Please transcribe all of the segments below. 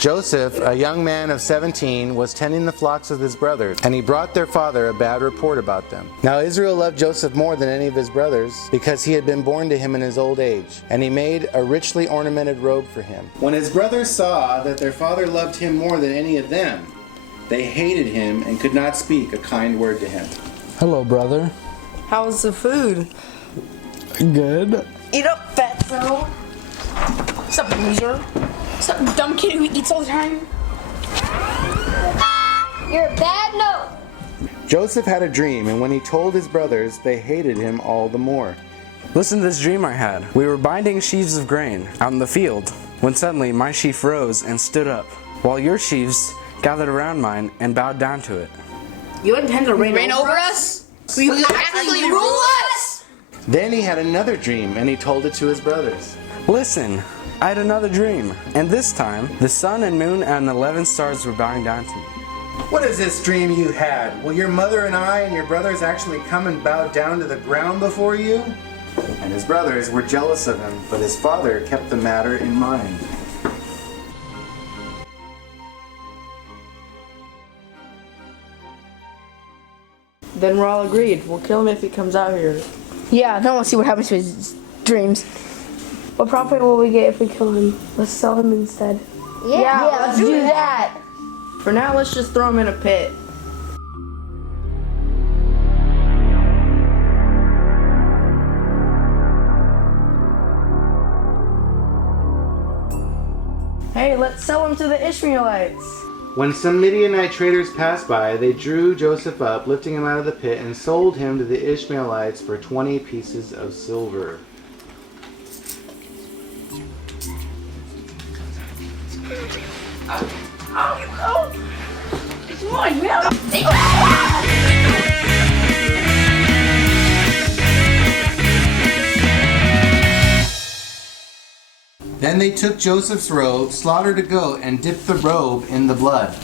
Joseph, a young man of 17, was tending the flocks of his brothers, and he brought their father a bad report about them. Now Israel loved Joseph more than any of his brothers, because he had been born to him in his old age, and he made a richly ornamented robe for him. When his brothers saw that their father loved him more than any of them, they hated him and could not speak a kind word to him. Hello, brother. How's the food? Good. Eat up, fatso. What's up, loser? What's up, dumb kid who eats all the time? You're a bad note. Joseph had a dream, and when he told his brothers, they hated him all the more. Listen to this dream I had. We were binding sheaves of grain out in the field when suddenly my sheaf rose and stood up, while your sheaves gathered around mine and bowed down to it. You intend to reign over us? Will you actually rule us? Then he had another dream, and he told it to his brothers. Listen, I had another dream, and this time the sun and moon and 11 stars were bowing down to me. What is this dream you had? Will your mother and I and your brothers actually come and bow down to the ground before you? And his brothers were jealous of him, but his father kept the matter in mind. Then we're all agreed. We'll kill him if he comes out here. Yeah, then we'll see what happens to his dreams. What profit will we get if we kill him? Let's sell him instead. Yeah, Let's do that. For now, let's just throw him in a pit. Hey, let's sell him to the Ishmaelites. When some Midianite traders passed by, they drew Joseph up, lifting him out of the pit, and sold him to the Ishmaelites for 20 pieces of silver. Then they took Joseph's robe, slaughtered a goat, and dipped the robe in the blood.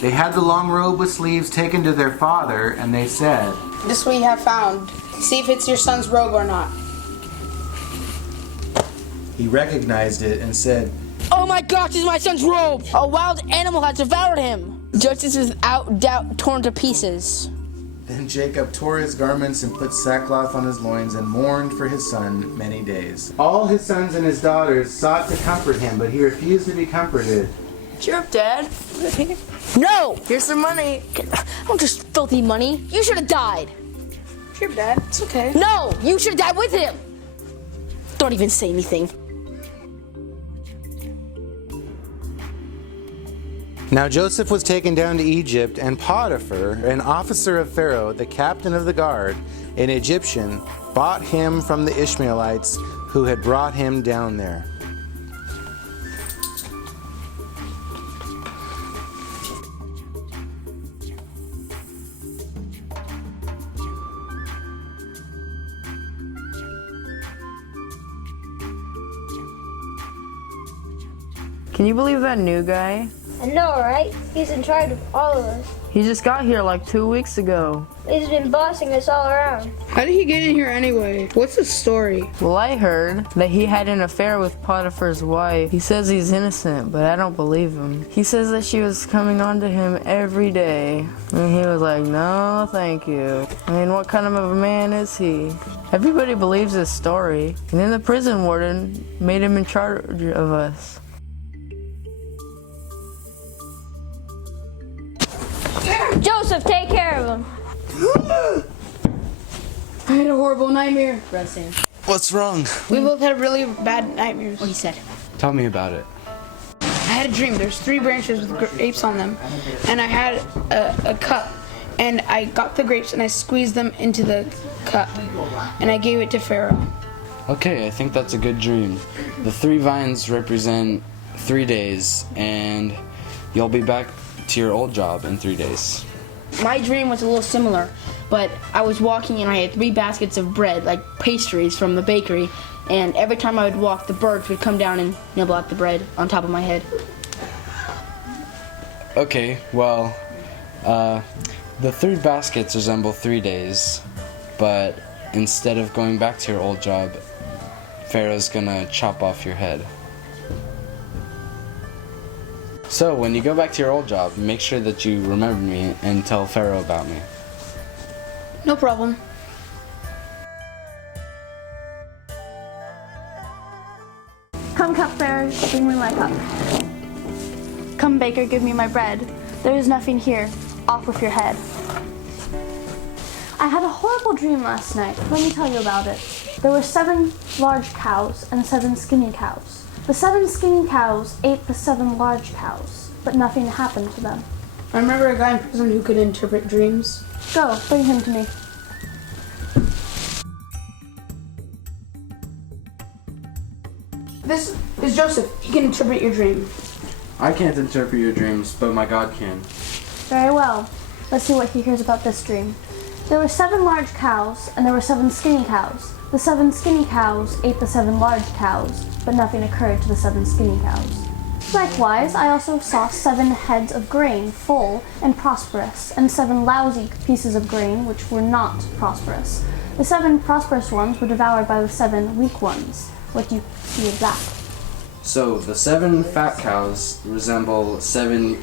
They had the long robe with sleeves taken to their father, and they said, This we have found. See if it's your son's robe or not. He recognized it and said, Oh my gosh, this is my son's robe! A wild animal has devoured him! Joseph is without doubt torn to pieces. Then Jacob tore his garments and put sackcloth on his loins and mourned for his son many days. All his sons and his daughters sought to comfort him, but he refused to be comforted. Cheer up, Dad. No! Here's some money. I don't just filthy money. You should have died. Cheer up, Dad. It's okay. No! You should have died with him! Don't even say anything. Now Joseph was taken down to Egypt, and Potiphar, an officer of Pharaoh, the captain of the guard, an Egyptian, bought him from the Ishmaelites who had brought him down there. Can you believe that new guy? I know, right? He's in charge of all of us. He just got here like 2 weeks ago. He's been bossing us all around. How did he get in here anyway? What's the story? Well, I heard that he had an affair with Potiphar's wife. He says he's innocent, but I don't believe him. He says that she was coming on to him every day. And he was like, no, thank you. I mean, what kind of a man is he? Everybody believes his story. And then the prison warden made him in charge of us. Joseph, take care of him. I had a horrible nightmare. What's wrong? We both had really bad nightmares. What he said. Tell me about it. I had a dream. There's 3 branches with grapes on them. And I had a cup. And I got the grapes and I squeezed them into the cup. And I gave it to Pharaoh. Okay, I think that's a good dream. The 3 vines represent 3 days, and you'll be back to your old job in 3 days. My dream was a little similar, but I was walking and I had 3 baskets of bread, like pastries from the bakery, and every time I would walk, the birds would come down and nibble at the bread on top of my head. Okay, well, the 3 baskets resemble 3 days, but instead of going back to your old job, Pharaoh's gonna chop off your head. So, when you go back to your old job, make sure that you remember me and tell Pharaoh about me. No problem. Come, cupbearer, bring me my cup. Come, baker, give me my bread. There is nothing here. Off with your head. I had a horrible dream last night. Let me tell you about it. There were 7 large cows and 7 skinny cows. The 7 skinny cows ate the 7 large cows, but nothing happened to them. I remember a guy in prison who could interpret dreams. Go, bring him to me. This is Joseph. He can interpret your dream. I can't interpret your dreams, but my God can. Very well. Let's see what he hears about this dream. There were 7 large cows, and there were 7 skinny cows. The 7 skinny cows ate the 7 large cows, but nothing occurred to the 7 skinny cows. Likewise, I also saw 7 heads of grain, full and prosperous, and 7 lousy pieces of grain, which were not prosperous. The 7 prosperous ones were devoured by the 7 weak ones. What do you see of that? So, the 7 fat cows resemble 7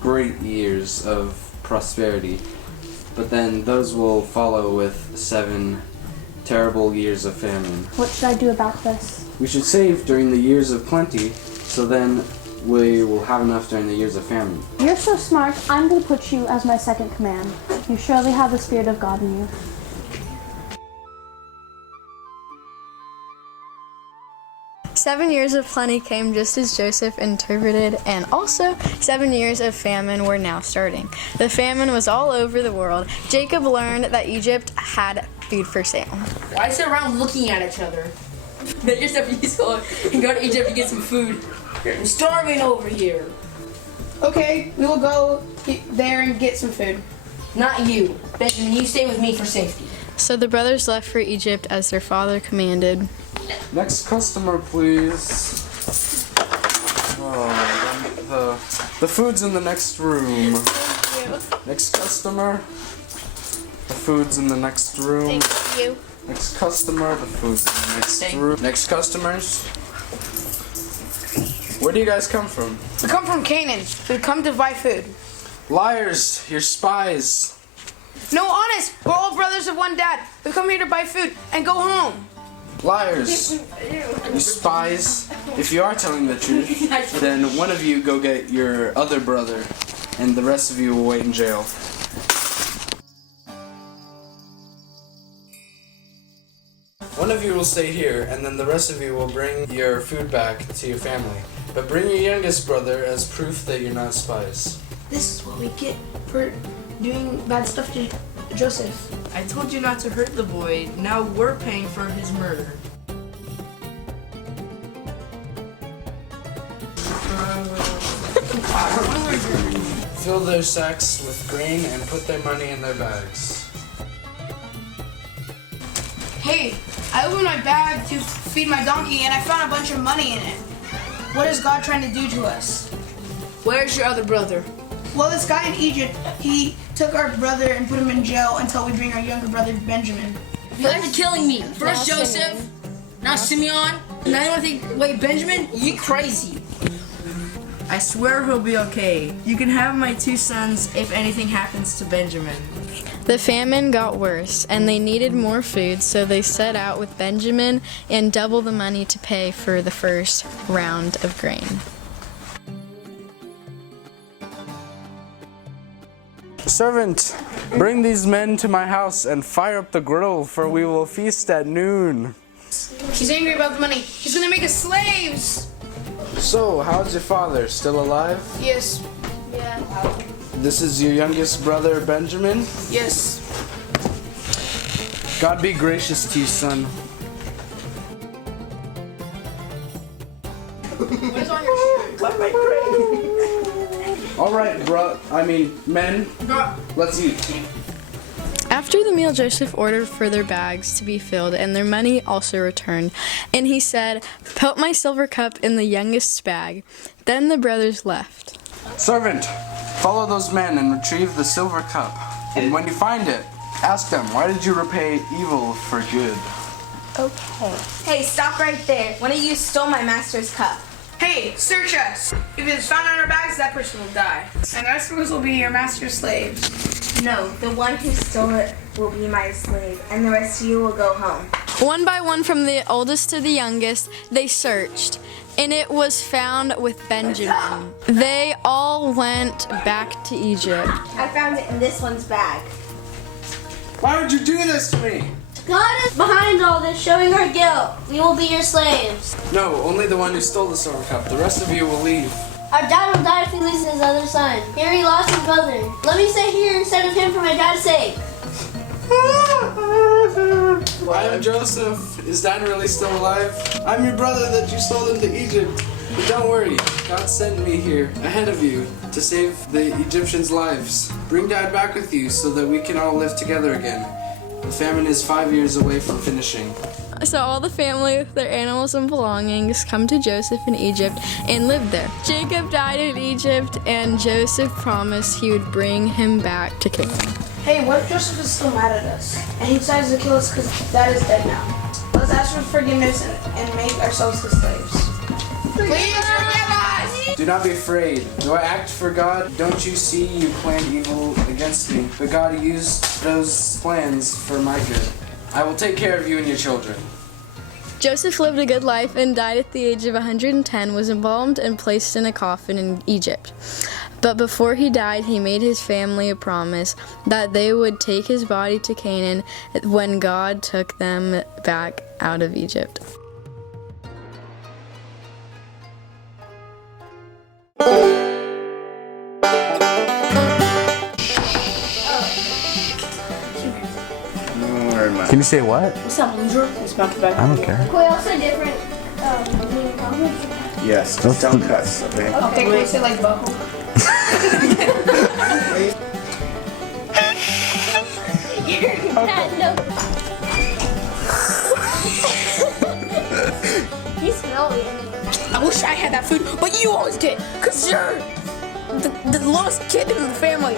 great years of prosperity, but then those will follow with 7 terrible years of famine. What should I do about this? We should save during the years of plenty, so then we will have enough during the years of famine. You're so smart, I'm going to put you as my second command. You surely have the Spirit of God in you. Seven years of plenty came just as Joseph interpreted, and also 7 years of famine were now starting. The famine was all over the world. Jacob learned that Egypt had food for sale. Why sit around looking at each other? Make yourself useful and go to Egypt to get some food. I'm starving over here. Okay, we will go there and get some food. Not you. Benjamin, you stay with me for safety. So the brothers left for Egypt as their father commanded. Next customer, please. Oh, the food's in the next room. Next customer. The food's in the next room. Thank you. Next customer. The food's in the next room. Next customers. Where do you guys come from? We come from Canaan. We come to buy food. Liars! You're spies. No, honest. We're all brothers of one dad. We come here to buy food and go home. Liars! You spies! If you are telling the truth, then one of you go get your other brother, and the rest of you will wait in jail. One of you will stay here, and then the rest of you will bring your food back to your family. But bring your youngest brother as proof that you're not spies. This is what we get for doing bad stuff to Joseph. I told you not to hurt the boy. Now we're paying for his murder. Fill their sacks with grain and put their money in their bags. Hey, I opened my bag to feed my donkey and I found a bunch of money in it. What is God trying to do to us? Where's your other brother? Well, this guy in Egypt, he took our brother and put him in jail until we bring our younger brother Benjamin. You guys are killing me. First Joseph, now Simeon, now you want to think, wait, Benjamin? You crazy. I swear he'll be okay. You can have my 2 sons if anything happens to Benjamin. The famine got worse, and they needed more food, so they set out with Benjamin and double the money to pay for the first round of grain. Servant, bring these men to my house and fire up the griddle, for we will feast at noon. He's angry about the money. He's gonna make us slaves. So, how's your father? Still alive? Yes, This is your youngest brother, Benjamin? yes. God be gracious to you, son. All right, men, let's eat. After the meal, Joseph ordered for their bags to be filled and their money also returned. And he said, "Put my silver cup in the youngest's bag." Then the brothers left. Servant, follow those men and retrieve the silver cup. And when you find it, ask them, why did you repay evil for good? Okay. Hey, stop right there. One of you stole my master's cup. Hey, search us. If it's found on our bags, that person will die. And the rest of us will be your master's slaves. No, the one who stole it will be my slave, and the rest of you will go home. One by one, from the oldest to the youngest, they searched, and it was found with Benjamin. They all went back to Egypt. I found it in this one's bag. Why would you do this to me? God is behind all this, showing our guilt. We will be your slaves. No, only the one who stole the silver cup. The rest of you will leave. Our dad will die if he loses his other son. Here he lost his brother. Let me stay here instead of him for my dad's sake. I am Joseph. Is Dad really still alive? I'm your brother that you sold into Egypt. But don't worry, God sent me here ahead of you to save the Egyptians' lives. Bring Dad back with you so that we can all live together again. The famine is 5 years away from finishing. So all the family with their animals and belongings come to Joseph in Egypt and lived there. Jacob died in Egypt, and Joseph promised he would bring him back to Canaan. Hey, what if Joseph is still mad at us? And he decides to kill us because Dad is dead now. Let's ask for forgiveness and make ourselves his slaves. Please forgive us! Do not be afraid. Though I act for God, don't you see you planned evil against me? But God used those plans for my good. I will take care of you and your children. Joseph lived a good life and died at the age of 110, was embalmed and placed in a coffin in Egypt. But before he died, he made his family a promise that they would take his body to Canaan when God took them back out of Egypt. Can you say what? What's up, loser? It's about to back. I don't care. Can we also different meaning comments? Yes, don't cuss, okay? Okay, can we say like butthole? No. You smell it. I wish I had that food, but you always did, because you're the lowest kid in the family.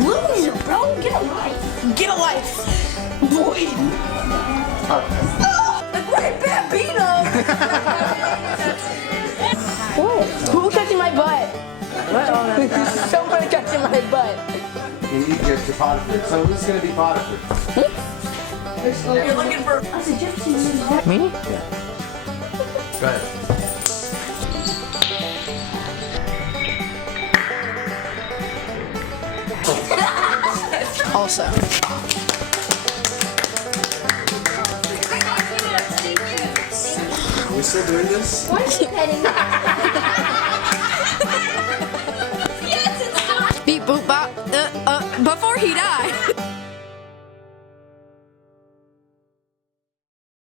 Loser, bro. Get a life. Get a life. Boy. The great Bambino. Who's touching my butt? Someone touching my butt. In Egypt to Potiphar. So who's going to be Potiphar? You're looking for That's a gypsy. Me? Go ahead. Also, We still doing this? Why are you petting? beep boop bop.